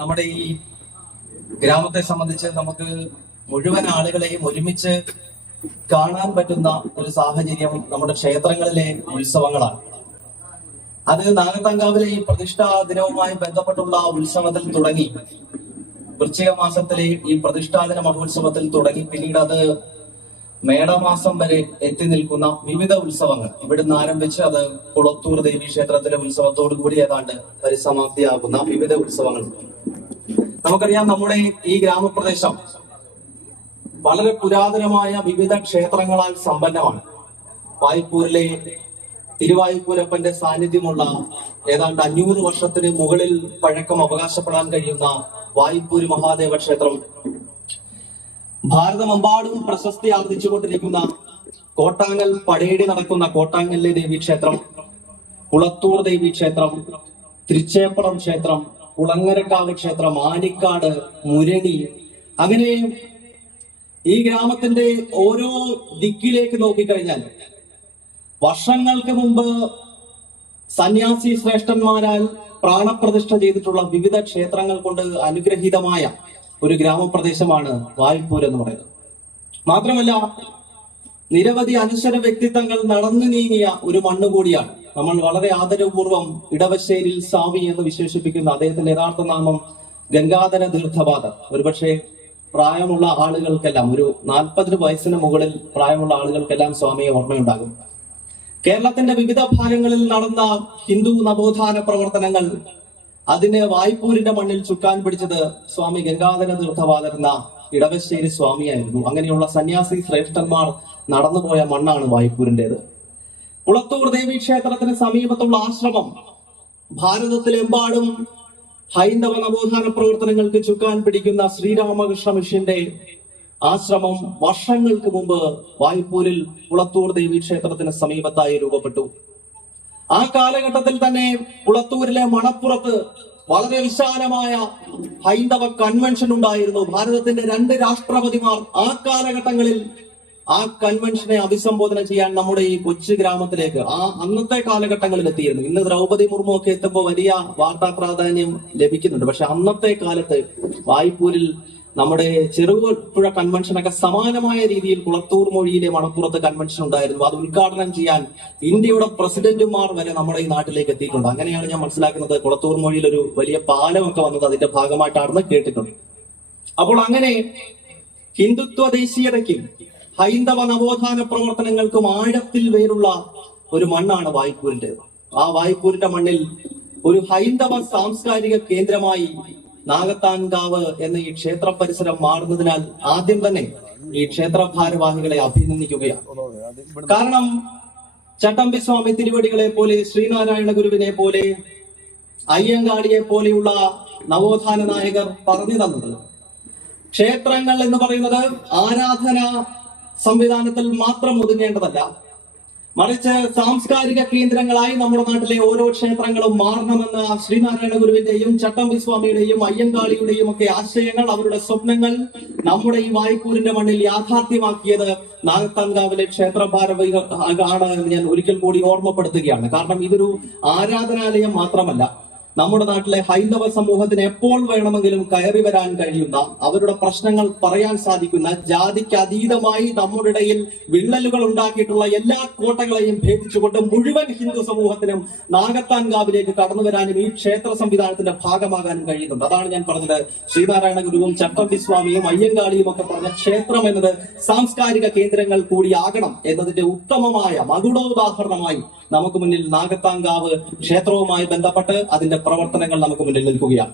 നമ്മുടെ ഈ ഗ്രാമത്തെ സംബന്ധിച്ച് നമുക്ക് മുഴുവൻ ആളുകളെയും ഒരുമിച്ച് കാണാൻ പറ്റുന്ന ഒരു സാഹചര്യം നമ്മുടെ ക്ഷേത്രങ്ങളിലെ ഉത്സവങ്ങളാണ്. അത് നാഗത്താങ്കാവിലെ ഈ പ്രതിഷ്ഠാ ദിനവുമായി ബന്ധപ്പെട്ടുള്ള ഉത്സവത്തിൽ തുടങ്ങി, വൃശ്ചിക മാസത്തിലെ ഈ പ്രതിഷ്ഠാദിന മഹോത്സവത്തിൽ തുടങ്ങി, പിന്നീട് അത് മേടമാസം വരെ എത്തി നിൽക്കുന്ന വിവിധ ഉത്സവങ്ങൾ ഇവിടുന്ന് ആരംഭിച്ച് അത് കുളത്തൂർ ദേവി ക്ഷേത്രത്തിലെ ഉത്സവത്തോടു കൂടി ഏതാണ്ട് പരിസമാപ്തിയാകുന്ന വിവിധ ഉത്സവങ്ങൾ. നമുക്കറിയാം, നമ്മുടെ ഈ ഗ്രാമപ്രദേശം വളരെ പുരാതനമായ വിവിധ ക്ഷേത്രങ്ങളാൽ സമ്പന്നമാണ്. വായ്പൂരിലെ തിരുവായ്പൂരപ്പന്റെ സാന്നിധ്യമുള്ള ഏതാണ്ട് 500 വർഷത്തിന് മുകളിൽ പഴക്കം അവകാശപ്പെടാൻ കഴിയുന്ന വായ്പൂര് മഹാദേവ ക്ഷേത്രം, ഭാരതമെമ്പാടും പ്രശസ്തി ആർജിച്ചുകൊണ്ടിരിക്കുന്ന കോട്ടാങ്ങൽ പടയടി നടക്കുന്ന കോട്ടാങ്ങലിലെ ദേവീക്ഷേത്രം, കുളത്തൂർ ദേവീക്ഷേത്രം, തൃച്ചേപ്പടം ക്ഷേത്രം, കുളങ്ങരക്കാവ് ക്ഷേത്രം, ആനിക്കാട്, മുരണി, അങ്ങനെ ഈ ഗ്രാമത്തിന്റെ ഓരോ ദിക്കിലേക്ക് നോക്കിക്കഴിഞ്ഞാൽ വർഷങ്ങൾക്ക് മുമ്പ് സന്യാസി ശ്രേഷ്ഠന്മാരാൽ പ്രാണപ്രതിഷ്ഠ ചെയ്തിട്ടുള്ള വിവിധ ക്ഷേത്രങ്ങൾ കൊണ്ട് അനുഗ്രഹീതമായ ഒരു ഗ്രാമപ്രദേശമാണ് വായ്പൂർ എന്ന് പറയുന്നത്. മാത്രമല്ല, നിരവധി അനശ്വര വ്യക്തിത്വങ്ങൾ നടന്നു നീങ്ങിയ ഒരു മണ്ണുകൂടിയാണ്. നമ്മൾ വളരെ ആദരപൂർവ്വം ഇടവശ്ശേരിൽ സ്വാമി എന്ന് വിശേഷിപ്പിക്കുന്ന അദ്ദേഹത്തിന്റെ യഥാർത്ഥ നാമം ഗംഗാധര തീർത്ഥപാദർ. ഒരുപക്ഷെ പ്രായമുള്ള ആളുകൾക്കെല്ലാം, ഒരു 40 വയസ്സിന് മുകളിൽ പ്രായമുള്ള ആളുകൾക്കെല്ലാം സ്വാമിയെ ഓർമ്മയുണ്ടാകും. കേരളത്തിന്റെ വിവിധ ഭാഗങ്ങളിൽ നടന്ന ഹിന്ദു നവോത്ഥാന പ്രവർത്തനങ്ങൾ, അതിന് വായ്പൂരിന്റെ മണ്ണിൽ ചുക്കാൻ പിടിച്ചത് സ്വാമി ഗംഗാധര തീർത്ഥപാദർ എന്ന ഇടവശ്ശേരി സ്വാമിയായിരുന്നു. അങ്ങനെയുള്ള സന്യാസി ശ്രേഷ്ഠന്മാർ നടന്നുപോയ മണ്ണാണ് വായ്പൂരിന്റേത്. കുളത്തൂർ ദേവി ക്ഷേത്രത്തിന് സമീപത്തുള്ള ആശ്രമം ഭാരതത്തിലെമ്പാടും ഹൈന്ദവ നവോത്ഥാന പ്രവർത്തനങ്ങൾക്ക് ചുക്കാൻ പിടിക്കുന്ന ശ്രീരാമകൃഷ്ണ മിഷന്റെ ആശ്രമം വർഷങ്ങൾക്ക് മുമ്പ് വായ്പൂരിൽ കുളത്തൂർ ദേവി ക്ഷേത്രത്തിന് സമീപത്തായി രൂപപ്പെട്ടു. ആ കാലഘട്ടത്തിൽ തന്നെ കുളത്തൂരിലെ മണപ്പുറത്ത് വളരെ വിശാലമായ ഹൈന്ദവ കൺവെൻഷൻ ഉണ്ടായിരുന്നു. ഭാരതത്തിന്റെ 2 രാഷ്ട്രപതിമാർ ആ കാലഘട്ടങ്ങളിൽ ആ കൺവെൻഷനെ അഭിസംബോധന ചെയ്യാൻ നമ്മുടെ ഈ കൊച്ചു ഗ്രാമത്തിലേക്ക് അന്നത്തെ കാലഘട്ടങ്ങളിൽ എത്തിയിരുന്നു. ഇന്ന് ദ്രൗപദി മുർമു ഒക്കെ എത്തുമ്പോൾ വലിയ വാർത്താ പ്രാധാന്യം ലഭിക്കുന്നുണ്ട്. പക്ഷെ അന്നത്തെ കാലത്ത് വായ്പൂരിൽ നമ്മുടെ ചെറുപുഴ കൺവെൻഷനൊക്കെ സമാനമായ രീതിയിൽ കുളത്തൂർ മൊഴിയിലെ മണപ്പുറത്ത് കൺവെൻഷൻ ഉണ്ടായിരുന്നു. അത് ഉദ്ഘാടനം ചെയ്യാൻ ഇന്ത്യയുടെ പ്രസിഡന്റുമാർ വരെ നമ്മുടെ ഈ നാട്ടിലേക്ക് എത്തിയിട്ടുണ്ട്. അങ്ങനെയാണ് ഞാൻ മനസ്സിലാക്കുന്നത്. കുളത്തൂർ മൊഴിയിൽ ഒരു വലിയ പാലമൊക്കെ വന്നത് അതിന്റെ ഭാഗമായിട്ടാണെന്ന് കേട്ടിട്ടുണ്ട്. അപ്പോൾ അങ്ങനെ ഹിന്ദുത്വ ദേശീയതയ്ക്കും ഹൈന്ദവ നവോത്ഥാന പ്രവർത്തനങ്ങൾക്കും ആഴത്തിൽ വേരുള്ള ഒരു മണ്ണാണ് വായ്പൂരിന്റേത്. ആ വായ്പൂരിന്റെ മണ്ണിൽ ഒരു ഹൈന്ദവ സാംസ്കാരിക കേന്ദ്രമായി നാഗത്താൻകാവ് എന്ന ഈ ക്ഷേത്ര പരിസരം മാറുന്നതിനാൽ ആദ്യം തന്നെ ഈ ക്ഷേത്ര ഭാരവാഹികളെ അഭിനന്ദിക്കുകയാണ്. കാരണം ചട്ടമ്പി സ്വാമി തിരുവടികളെ പോലെ, ശ്രീനാരായണ ഗുരുവിനെ പോലെ, അയ്യങ്കാളിയെ പോലെയുള്ള നവോത്ഥാന നായകർ പറഞ്ഞു തന്നത് ക്ഷേത്രങ്ങൾ എന്ന് പറയുന്നത് ആരാധന സംവിധാനത്തിൽ മാത്രം ഒതുങ്ങേണ്ടതല്ല, മറിച്ച് സാംസ്കാരിക കേന്ദ്രങ്ങളായി നമ്മുടെ നാട്ടിലെ ഓരോ ക്ഷേത്രങ്ങളും മാറണമെന്ന ശ്രീനാരായണ ഗുരുവിന്റെയും ചട്ടമ്പി സ്വാമിയുടെയും അയ്യങ്കാളിയുടെയും ഒക്കെ ആശയങ്ങൾ, അവരുടെ സ്വപ്നങ്ങൾ നമ്മുടെ ഈ വായ്പൂരിന്റെ മണ്ണിൽ യാഥാർത്ഥ്യമാക്കിയത് നാഗത്താൻകാവിലെ ക്ഷേത്ര ഭാരവാഹികൾ ആണ് എന്ന് ഞാൻ ഒരിക്കൽ കൂടി ഓർമ്മപ്പെടുത്തുകയാണ്. കാരണം ഇതൊരു ആരാധനാലയം മാത്രമല്ല, നമ്മുടെ നാട്ടിലെ ഹൈന്ദവ സമൂഹത്തിന് എപ്പോൾ വേണമെങ്കിലും കയറി വരാൻ കഴിയുന്ന, അവരുടെ പ്രശ്നങ്ങൾ പറയാൻ സാധിക്കുന്ന, ജാതിക്ക് അതീതമായി നമ്മുടെ ഇടയിൽ വിള്ളലുകൾ ഉണ്ടാക്കിയിട്ടുള്ള എല്ലാ കോട്ടകളെയും ഭേദിച്ചുകൊണ്ട് മുഴുവൻ ഹിന്ദു സമൂഹത്തിനും നാഗത്താൻകാവിലേക്ക് കടന്നു വരാനും ഈ ക്ഷേത്ര സംവിധാനത്തിന്റെ ഭാഗമാകാനും കഴിയുന്നുണ്ട്. അതാണ് ഞാൻ പറഞ്ഞത്. ശ്രീനാരായണ ഗുരുവും ചട്ടമ്പി സ്വാമിയും അയ്യങ്കാളിയും ഒക്കെ പറഞ്ഞ ക്ഷേത്രം എന്നത് സാംസ്കാരിക കേന്ദ്രങ്ങൾ കൂടിയാകണം എന്നതിന്റെ ഉത്തമമായ മകുടോദാഹരണമായി നമുക്ക് മുന്നിൽ നാഗത്താൻകാവ് ക്ഷേത്രവുമായി ബന്ധപ്പെട്ട് അതിന്റെ പ്രവർത്തനങ്ങൾ നമുക്ക് മുന്നിൽ നിൽക്കുകയാണ്.